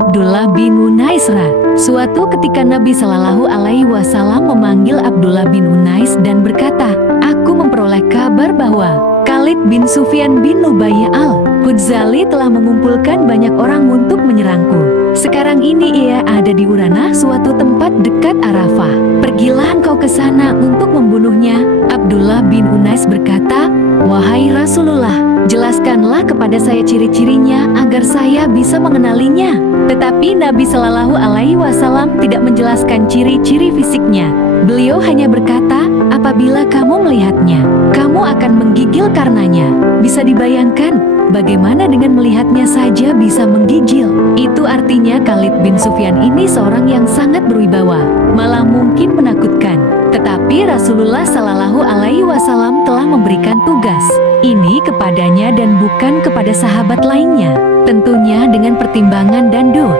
Abdullah bin Unais. Suatu ketika Nabi Shallallahu Alaihi Wasallam memanggil Abdullah bin Unais dan berkata, "Aku memperoleh kabar bahwa Khalid bin Sufyan bin Ubayy al-Hudzali telah mengumpulkan banyak orang untuk menyerangku. Sekarang ini ia ada di Urana, suatu tempat dekat Arafah. Pergilah engkau ke sana untuk membunuhnya." Abdullah bin Unais berkata, "Wahai Rasulullah, jelaskanlah kepada saya ciri-cirinya agar saya bisa mengenalinya." Tetapi Nabi Shallallahu Alaihi Wasallam tidak menjelaskan ciri-ciri fisiknya. Beliau hanya berkata, "Apabila kamu melihatnya, kamu akan menggigil karenanya." Bisa dibayangkan bagaimana dengan melihatnya saja bisa menggigil. Itu artinya Khalid bin Sufyan ini seorang yang sangat berwibawa, malah mungkin menakutkan. Tetapi Rasulullah Shallallahu Alaihi Wasallam telah memberikan tugas ini kepadanya dan bukan kepada sahabat lainnya. Tentunya dengan pertimbangan dan doa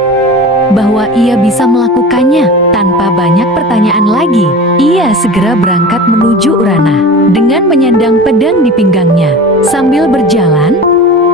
bahwa ia bisa melakukannya. Tanpa banyak pertanyaan lagi, ia segera berangkat menuju Urana dengan menyandang pedang di pinggangnya. Sambil berjalan,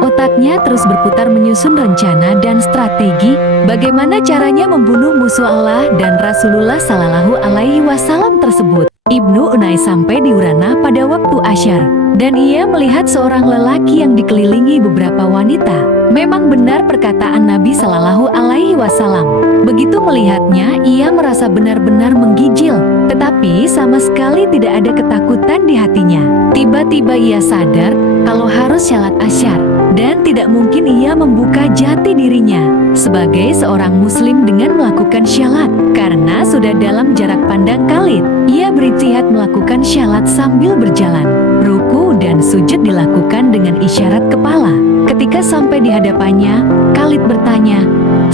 otaknya terus berputar menyusun rencana dan strategi bagaimana caranya membunuh musuh Allah dan Rasulullah Shallallahu Alaihi Wasallam tersebut. Ibnu Unais sampai di Urana pada waktu asyar, dan ia melihat seorang lelaki yang dikelilingi beberapa wanita. Memang benar perkataan Nabi Shallallahu Alaihi Wasallam. Begitu melihatnya, ia merasa benar-benar menggigil, tetapi sama sekali tidak ada ketakutan di hatinya. Tiba-tiba ia sadar kalau harus salat asyar, dan tidak mungkin ia membuka jati dirinya sebagai seorang muslim dengan melakukan syalat, karena sudah dalam jarak pandang Khalid. Ia beristihad melakukan syalat sambil berjalan. Ruku dan sujud dilakukan dengan isyarat kepala. Ketika sampai di hadapannya, Khalid bertanya,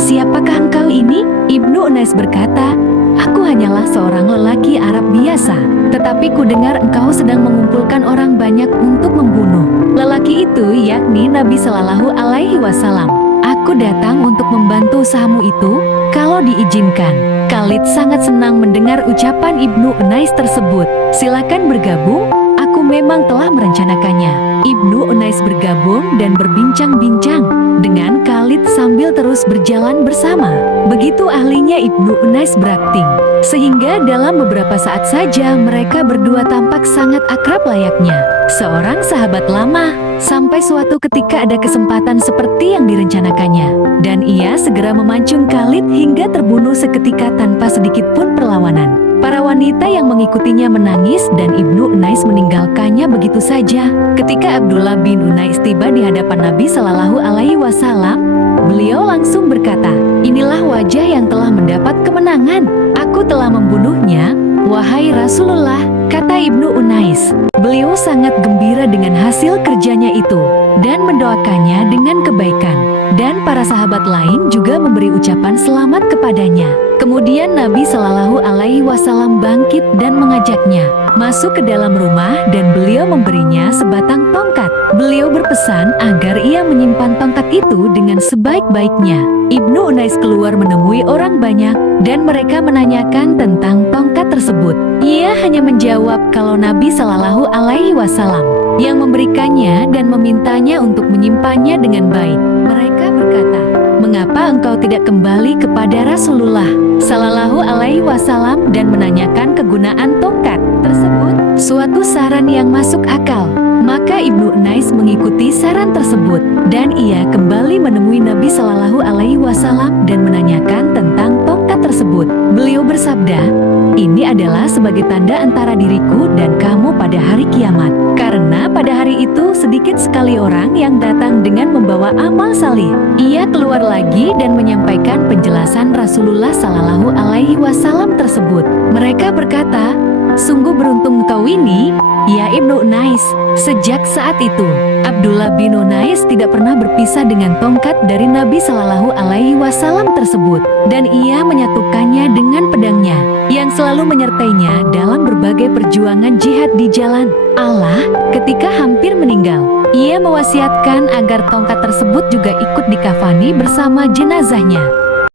"Siapakah engkau ini?" Ibnu Unais berkata, "Aku hanyalah seorang lelaki Arab biasa, tetapi ku dengar engkau sedang mengumpulkan orang banyak untuk membunuh." Lelaki itu yakni Nabi Shallallahu Alaihi Wasallam. "Aku datang untuk membantu usahamu itu, kalau diizinkan." Khalid sangat senang mendengar ucapan Ibnu Unais tersebut. "Silakan bergabung, aku memang telah merencanakannya." Ibnu Unais bergabung dan berbincang-bincang dengan Khalid sambil terus berjalan bersama. Begitu ahlinya Ibnu Unais berakting, sehingga dalam beberapa saat saja mereka berdua tampak sangat akrab layaknya seorang sahabat lama. Sampai suatu ketika ada kesempatan seperti yang direncanakannya, dan ia segera memancung Khalid hingga terbunuh seketika tanpa sedikit pun perlawanan. Para wanita yang mengikutinya menangis dan Ibnu Unais meninggalkannya begitu saja. Ketika Abdullah bin Unais tiba di hadapan Nabi Shallallahu Alaihi Wasallam, beliau langsung berkata, "Inilah wajah yang telah mendapat kemenangan. Aku telah membunuhnya, wahai Rasulullah," kata Ibnu Unais. Beliau sangat gembira dengan hasil kerjanya itu dan mendoakannya dengan kebaikan. Dan para sahabat lain juga memberi ucapan selamat kepadanya. Kemudian Nabi Shallallahu Alaihi Wasallam bangkit dan mengajaknya masuk ke dalam rumah dan beliau memberinya sebatang tongkat. Beliau berpesan agar ia menyimpan tongkat itu dengan sebaik-baiknya. Ibnu Unais keluar menemui orang banyak dan mereka menanyakan tentang tongkat tersebut. Ia hanya menjawab kalau Nabi Shallallahu Alaihi Wasallam yang memberikannya dan memintanya untuk menyimpannya dengan baik. Mereka berkata, "Mengapa engkau tidak kembali kepada Rasulullah Shallallahu Alaihi Wasallam dan menanyakan kegunaan tongkat tersebut?" Suatu saran yang masuk akal. Maka Ibnu Unais mengikuti saran tersebut dan ia kembali menemui Nabi Shallallahu Alaihi Wasallam dan menanyakan tentang tongkat tersebut. Beliau bersabda, "Ini adalah sebagai tanda antara diriku dan kamu pada hari kiamat. Karena pada hari itu sedikit sekali orang yang datang dengan membawa amal salih." Ia keluar lagi dan menyampaikan penjelasan Rasulullah Shallallahu Alaihi Wasallam tersebut. Mereka berkata, "Sungguh beruntung engkau ini, ya Ibnu Unais." Sejak saat itu, Abdullah bin Unais tidak pernah berpisah dengan tongkat dari Nabi Shallallahu Alaihi Wasallam tersebut, dan ia menyatukannya dengan pedangnya yang selalu menyertainya dalam berbagai perjuangan jihad di jalan Allah. Ketika hampir meninggal, ia mewasiatkan agar tongkat tersebut juga ikut dikafani bersama jenazahnya.